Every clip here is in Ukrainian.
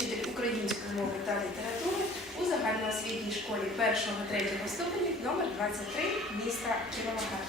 вчитель української мови та літератури у загальноосвітній школі 1-3 ступенів номер 23 міста Кіровограда.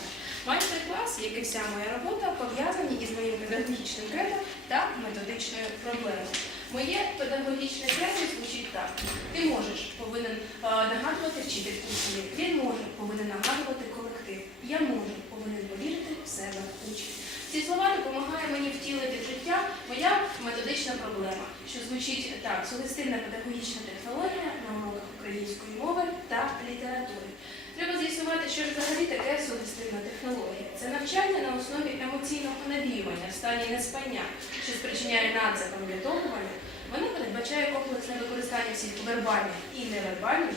Майстер-клас, як і вся моя робота, пов'язані із моїм педагогічним кредо та методичною проблемою. Моє педагогічне кредо звучить так: ти можеш повинен е, нагадувати вчительку свій, він може повинен нагадувати колектив. Я можу повинен повірити в себе учень. Ці слова допомагає мені втілити в життя моя методична проблема, що звучить так: сугестивна педагогічна технологія на уроках української мови та літератури. Треба з'ясувати, що ж взагалі таке сугестивна технологія. Це навчання на основі емоційного навіювання в стані неспання, що спричиняє надзапам'ятовування. Вона передбачає комплексне використання всіх вербальних і невербальних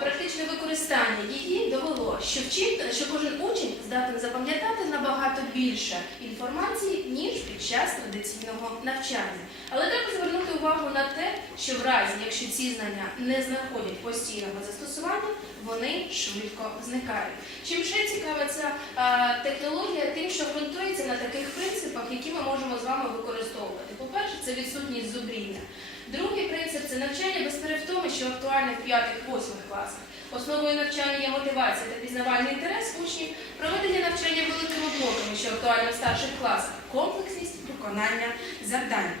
практичне використання її довело, що вчить, що кожен учень здатен запам'ятати набагато більше інформації, ніж під час традиційного навчання. Але треба звернути увагу на те, що в разі, якщо ці знання не знаходять постійного застосування, вони швидко зникають. Чим ще цікава ця а, технологія, тим, що ґрунтується на таких принципах, які ми можемо з вами використовувати. По-перше, це відсутність зубріння. Другий принцип це навчання без перевтоми, що актуальне в 5-8 класах. Основою навчання є мотивація та пізнавальний інтерес учнів, проведення навчання великими блоками, що актуально в старших класах, комплексність виконання завдань.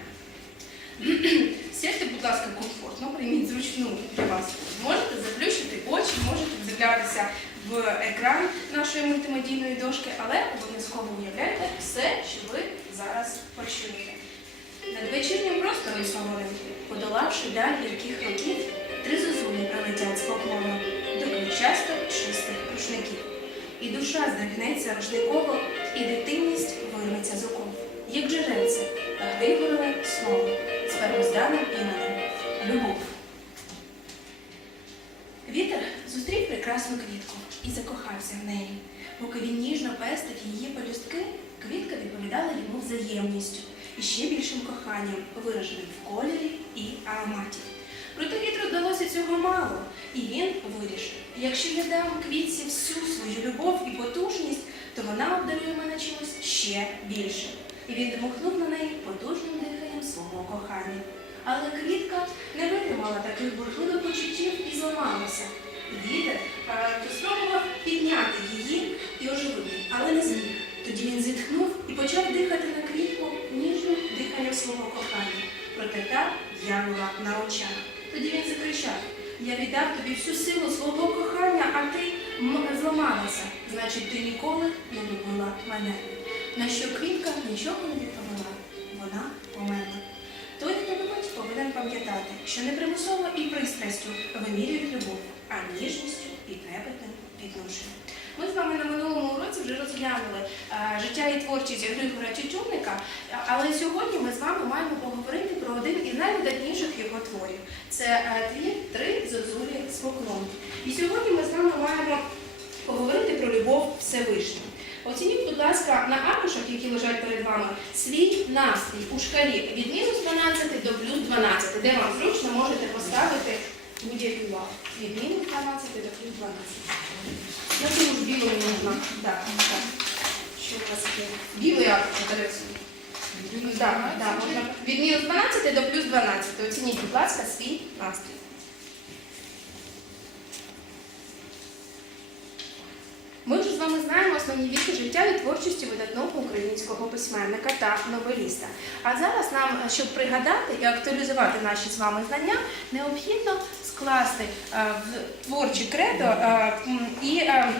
Сядьте, будь ласка, комфортно, прийміть зручну для вас. Можете заплющити очі, можете вдивлятися в екран нашої мультимедійної дошки, але обов'язково уявляйте все, що ви зараз почуєте. Над вечірнім простором Славоненки, подолавши даль гірких років, три зозулі прилетять з поклоном до ключасто чистих рушників. І душа здригнеться рушниково, і дитинність вирветься з оков, як джерельце, та вигорове слово первозданним іменем Любов. Вітер зустрів прекрасну квітку і закохався в неї. Поки він ніжно пестив її пелюстки, квітка відповідала йому взаємністю і ще більшим коханням, вираженим в кольорі і ароматі. Проте вітру вдалося цього мало, і він вирішив: якщо я дам квітці всю свою любов і потужність, то вона обдарує мене чимось ще більше. І він дмухнув на неї потужним диханням свого кохання. Але квітка не витримала таких бурхливих почуттів і зламалася. Вітер спробував підняти її і оживити, але не зміг. Тоді він зітхнув і почав дихати на квітку ніжним диханням свого кохання. Проте та в'янула на очах. Тоді він закричав: Я віддав тобі всю силу свого кохання, а ти зламалася. Значить, ти ніколи не любила мене. На що квітка нічого не відповіла. Що не примусово і пристрастю вимірюють любов, а ніжністю і трепетним відношенням. Ми з вами на минулому уроці вже розглянули е, життя і творчість Григора Тютюнника, але сьогодні ми з вами маємо поговорити про один із найвидатніших його творів. Це е, твір Три зозулі з поклону. І сьогодні ми з вами маємо поговорити про любов Всевишню. Оцініть, будь ласка, на аркушах, які лежать перед вами, свій настрій у шкалі від мінус 12 до плюс 12, де вам зручно можете поставити будь-який бал. Від мінус 12 до плюс 12. На цьому ж білому можна. Так, так. Що у вас є? Білий аркуш адресує. Так, так, можна. Від мінус 12 до плюс 12. Оцініть, будь ласка, свій настрій. Ми вже з вами знаємо основні віки життя і творчості видатного українського письменника та новеліста. А зараз нам, щоб пригадати і актуалізувати наші з вами знання, необхідно скласти е, в творчі кредо е, і е,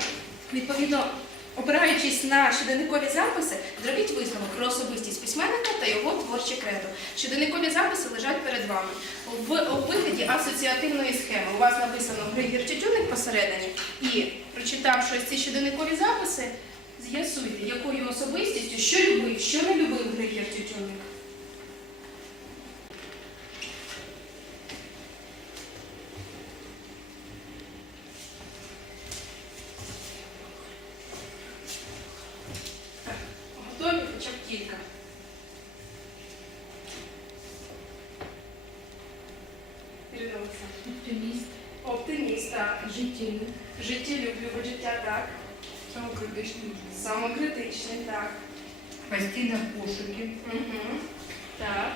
відповідно. Опираючись на щоденникові записи, зробіть висновок про особистість письменника та його творче кредо. Щоденникові записи лежать перед вами. В вигляді асоціативної схеми у вас написано Григір Тютюник посередині, і прочитавши ці щоденникові записи, з'ясуйте, якою особистістю, що любив, що не любив Григір Тютюник. так. Життєлю. Життєлю, любить життя, так. Самокритичний. Самокритичний, так. Постійно в пошуки. Угу. Так.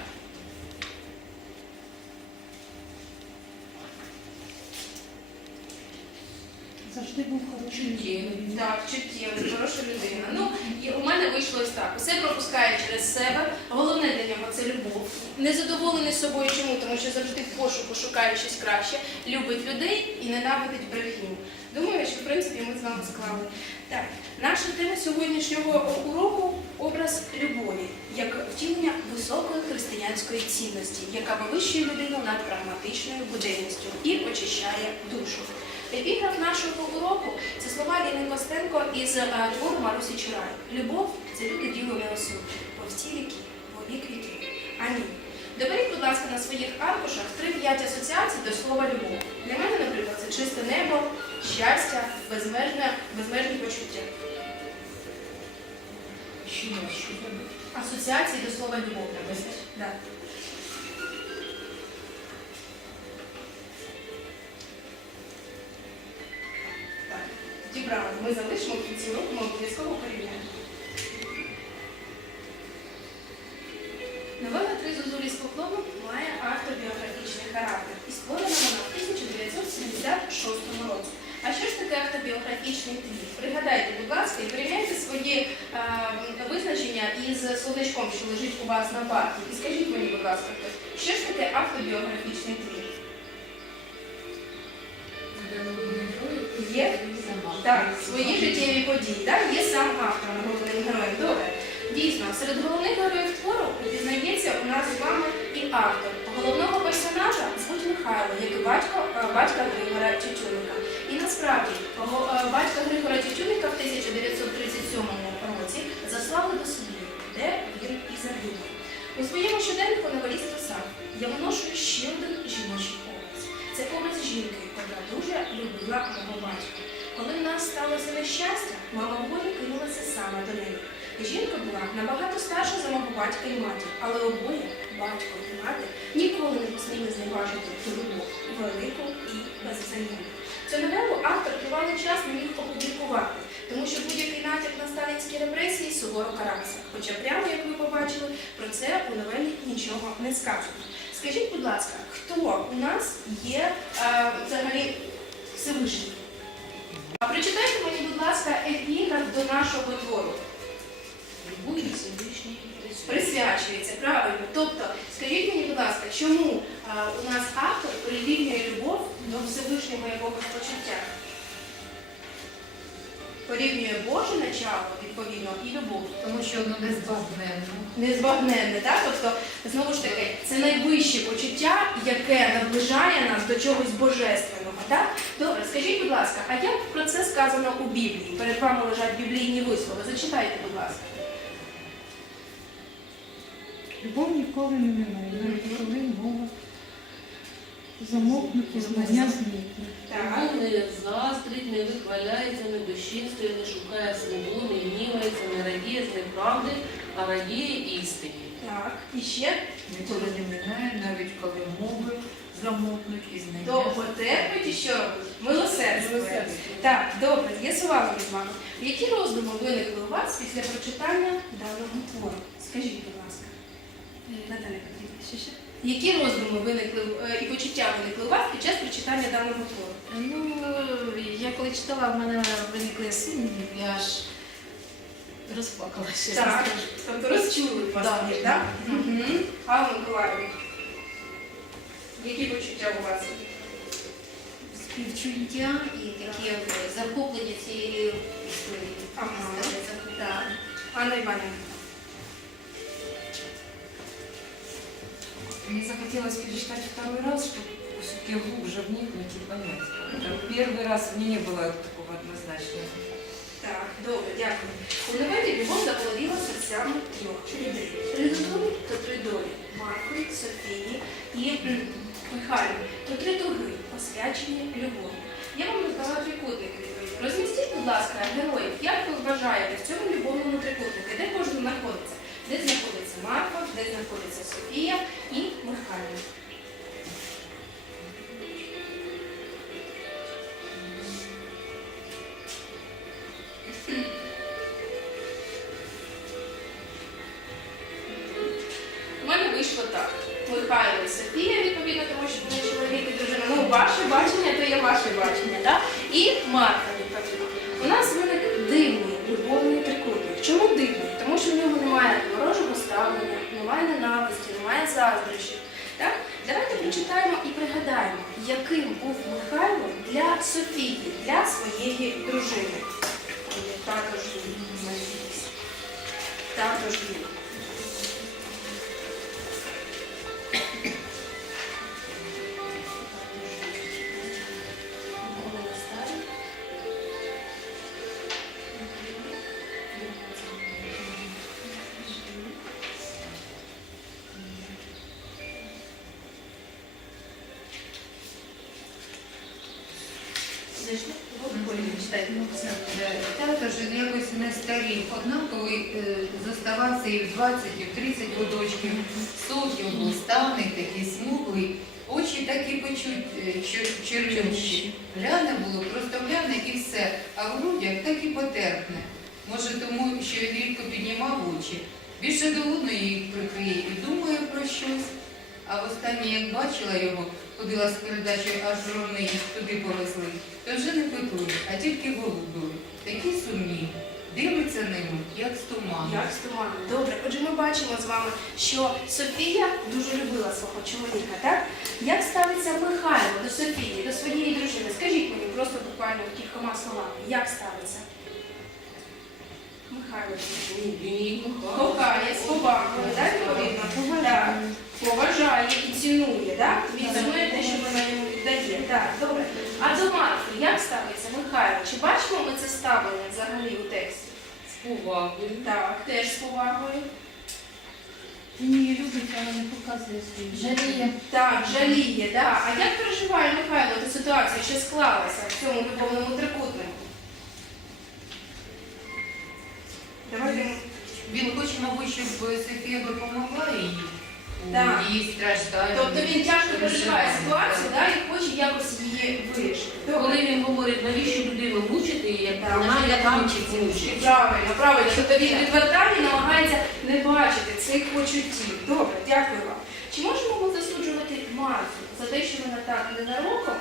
Завжди був Чуттєвий. Так, чуттєвий, хороша людина. Ну, і у мене вийшло ось так. Усе пропускає через себе. Головне для нього це любов. Незадоволений собою чому, тому що завжди в пошуку шукає щось краще, любить людей і ненавидить брехню. Думаю, що в принципі ми з вами склали. Так, наша тема сьогоднішнього уроку образ любові як втілення високої християнської цінності, яка вивищує людину над прагматичною буденністю і очищає душу. Епіграф нашого уроку це слова Ліни Костенко із е, твору Марусі Чурай. Любов це люди діло не осуд, по всі віки, по вік віків. Амінь. Доберіть, будь ласка, на своїх аркушах три-п'ять асоціацій до слова любов. Для мене, наприклад, це чисте небо, щастя, безмежне, безмежні почуття. Що? Асоціації до слова любов. Да. Так, дібрали. Ми залишимо в кінці року, ми обов'язково порівняємо. Із що лежить у вас на парті. І скажіть мені, будь ласка, що ж таке автобіографічний твір? Є так, свої життєві події. Так, є сам автор головним героєм. Добре. Дійсно, серед головних героїв твору пізнається у нас з вами і автор. Головного персонажа звуть Михайло, як і батько, е, батька Григора Тютюника. І насправді е, батька Григора Тютюника в 1937 році заслали до Сибіру, де він і загинув. У своєму щоденнику новеліст писав, я виношую ще один жіночий образ. Це образ жінки, яка дуже любила мого батька. Коли в нас сталося нещастя, мама горі кинулася саме до неї. Жінка була набагато старша за мого батька і матір, але обоє, батько і мати, ніколи не посміли зневажити ту любов, велику і безвзаємну. Цю новелу автор тривалий час не міг опублікувати, тому що будь-який натяк на сталінські репресії суворо карався. Хоча прямо, як ви побачили, про це у новелі нічого не сказано. Скажіть, будь ласка, хто у нас є е, взагалі Всевишній? А прочитайте мені, будь ласка, епіграф до нашого твору. Всевишний присутствует. Присвячується, правильно. Тобто, скажіть мені, будь ласка, чому а, у нас автор прирівнює любов до Всевишнього якогось почуття? Порівнює Боже начало, відповідно, і любов. Тому що воно незбагненно. Незбагненне, так? Тобто, знову ж таки, це найвище почуття, яке наближає нас до чогось божественного. Так? Добре, скажіть, будь ласка, а як про це сказано у Біблії? Перед вами лежать біблійні вислови. Зачитайте, будь ласка. Любов ніколи не минає, навіть коли мова замовкнуть і знання зникне. Так. Не заздрить, не вихваляється, не безчинствує, не шукає свого, не гнівається, не радіє з неправди, а радіє істині. Так. І ще Ніколи не минає, навіть коли мови замовкнуть і знання. довго терпить і що робить? Милосердствує. Так, добре, з'ясували ми з вами. Які роздуми виникли у вас після прочитання даного твору? Скажіть, будь ласка. Наталя Петрівна, що ще? Які роздуми виникли е, і почуття виникли у вас під час прочитання даного твору? Ну, я коли читала, в мене виникли сумніви, я аж розплакалася. Так. Тобто розчули вас, Да. так? так? Угу. Алла Миколаївна, які почуття у вас? співчуття і таке захоплення цією історією. Ага. Так. Анна Іванівна. Мне захотелось перечитать второй раз, чтобы все-таки глубже вникнуть и понять. Потому Первый раз мне не было такого однозначного. Так, добре, дякую. У новелі любов заволоділа серцями трьох людей. Три зозулі то три долі. Маркові, Софії і м, Михайлі. То три туги, посвячені любові. Я вам роздала трикутники відповідь. Розмістіть, будь ласка, героїв, як ви вважаєте в цьому любовному трикутнику, де кожен знаходиться? Де знаходиться Марко, де знаходиться Софія яким був Михайло для Софії, для своєї дружини. Також він. Також він. Зайшли? Вот, Театр же якось не старів. Однаковий е, зоставався і в 20, і в 30 годочків. Сок його станий, такий смуглий, очі такі почуть е, чер- червоніші. Гляне було, просто гляне і все, а в грудях так і потерпне. Може тому, що він рідко піднімав очі. Більше до луної їх прикриє і думає про щось. А востаннє, як бачила його, ходила з передачею, аж жорни їх туди повезли, то вже не пекли, а тільки голубили. Такі сумні, дивиться ними, як з туману. Як з туманом. Добре, отже, ми бачимо з вами, що Софія дуже любила свого чоловіка, так? Як ставиться Михайло до Софії, до своєї дружини? Скажіть мені просто буквально кількома словами, як ставиться? Михайло. Кохає з повагою, так, відповідно? Так. Поважає і цінує, так? Він цінує те, що вона йому віддає. Так, добре. А до Марфи як ставиться Михайло? Чи бачимо ми це ставлення взагалі у тексті? З повагою. Так, теж з повагою. Він її любить, але не показує свої. Жаліє. Так, жаліє, так. А як переживає Михайло ту ситуацію, що склалася в цьому любовному трикутнику? Давайте. Він хоче, мабуть, щоб Софія допомогла їй. Так. Її стражданні. Тобто він тяжко переживає ситуацію, да, і хоче якось її вирішити. Коли він говорить, навіщо людину мучити, як вона як там мучить. Правильно, правильно. Тобто він відвертає і намагається не бачити цих почуттів. Добре, дякую вам. Чи можемо ми засуджувати Марфу за те, що вона так ненароком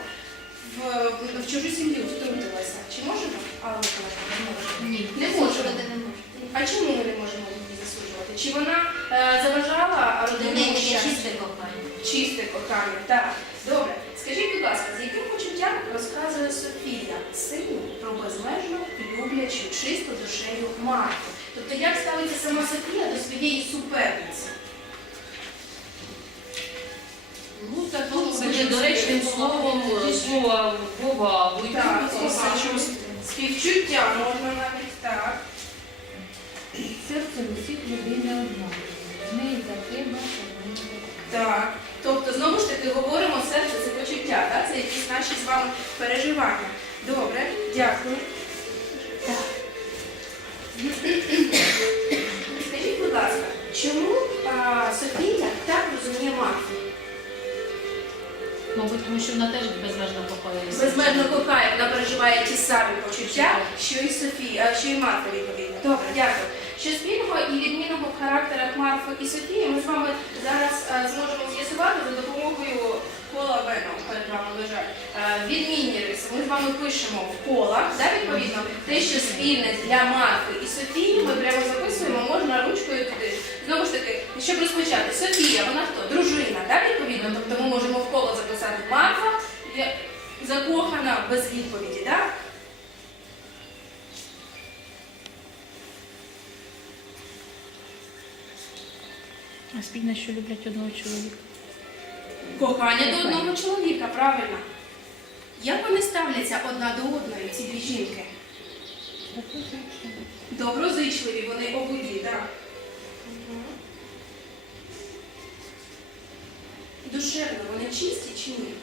в, в чужу сім'ю втрутилася? Чи можемо? Не можемо. Ні. Не можемо. А чому ми не можемо засуджувати? Чи вона е, заважала родинному таке чисте кохання. Чисте кохання, так. Добре. Скажіть, будь ласка, з яким почуттям розказує Софія сину про безмежно люблячу, чисту душею Марту? Тобто, як ставиться сама Софія до своєї суперниці? Ну, так тут буде доречним словом е, слова повагу. Так, повагу. Співчуття можна навіть так. Серце усіх людей не одна. В неї таке бачить. Так. Тобто, знову ж таки, говоримо серце це почуття, так? це якісь наші з вами переживання. Добре, дякую. Так. Скажіть, будь ласка, чому а, Софія так розуміє Марфу? Мабуть, тому що вона теж безмежно кохає. Безмежно кохає, вона переживає ті самі почуття, що і Софія, що і Марфа відповідно. Добре, дякую. Що спільного і відмінного в характерах Марфи і Софії ми з вами зараз е, зможемо з'ясувати за допомогою кола Веном перед вами лежать. Е, відмінні риси. Ми з вами пишемо в колах, да, відповідно, те, що спільне для Марфи і Софії, ми прямо записуємо, можна ручкою туди. Знову ж таки, щоб розпочати, Софія, вона хто? Дружина, да, відповідно? Тобто ми можемо в коло записати Марфа, закохана без відповіді, так? А спільно, що люблять одного чоловіка. Кохання до одного чоловіка, правильно. Як вони ставляться одна до одної, ці дві жінки? Доброзичливі вони обидві, так. Душевно, вони чисті чи ні?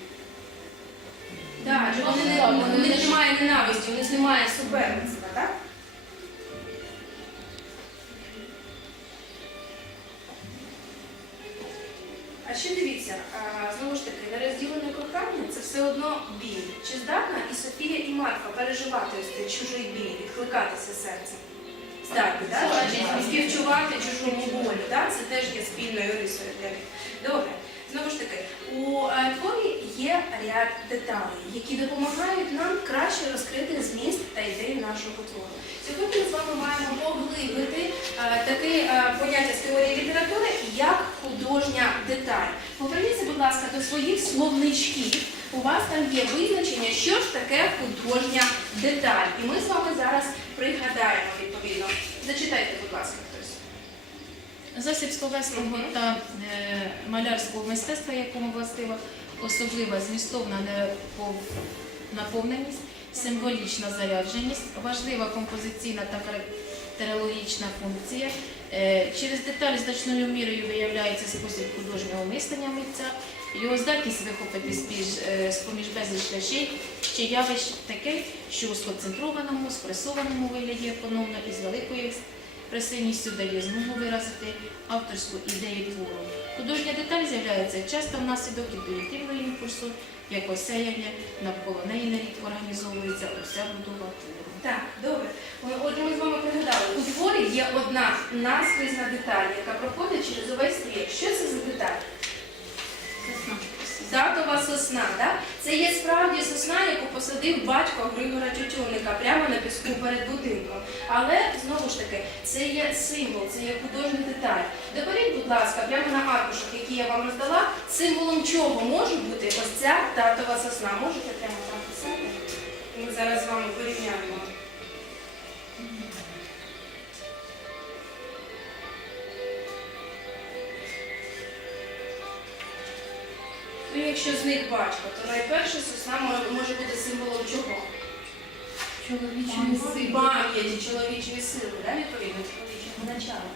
Так, вони не, у них немає ненависті, у них немає суперництва, А ще дивіться, знову ж таки, нерозділене кохання це все одно біль. Чи здатна і Софія, і Марфа переживати ось цей чужий біль, відкликатися серцем? Здатні, так? Значить, співчувати чужому болю, так? Це теж є спільною рисою для них. Добре. Знову ж таки, у е, творі є ряд деталей, які допомагають нам краще розкрити зміст та ідею нашого твору. Сьогодні ми з вами маємо поглибити е, таке е, поняття з теорії літератури як художня деталь. Поверніться, будь ласка, до своїх словничків. у вас там є визначення, що ж таке художня деталь. І ми з вами зараз пригадаємо відповідно. Зачитайте, будь ласка, хтось. Засіб словесного та е, малярського мистецтва, якому властива особлива змістовна наповненість, символічна зарядженість, важлива композиційна та характерологічна функція. Е, Через деталь значною мірою виявляється спосіб художнього мислення митця, його здатність вихопити з-піж- е, з-поміж безліч речей чи явищ таке, що у сконцентрованому, спресованому вигляді економно і з великою Пресинністю дає змогу виразити авторську ідею твору. Художня деталь з'являється часто внаслідок інтуїтивного імпульсу, як осеяння, навколо неї нерідко організовується уся будова твору. Так, добре. Отже, ми з вами пригадали, у творі є одна наскрізна деталь, яка проходить через увесь твір. Що це за деталь? Сосна. Датова сосна, так? Це є справді сосна, яку посадив батько Григора Тютюнника прямо на піску перед будинком. Але знову ж таки, це є символ, це є художня деталь. Доберіть, будь ласка, прямо на аркушах, які я вам роздала, символом чого може бути ось ця татова сосна. Можете прямо там писати? Ми зараз з вами порівняємо. Ну, якщо зник батько, то найперше сосна може, може бути символом чого? Чоловічої сили. Пам'яті чоловічої сили, да, відповідно, чоловічого начала.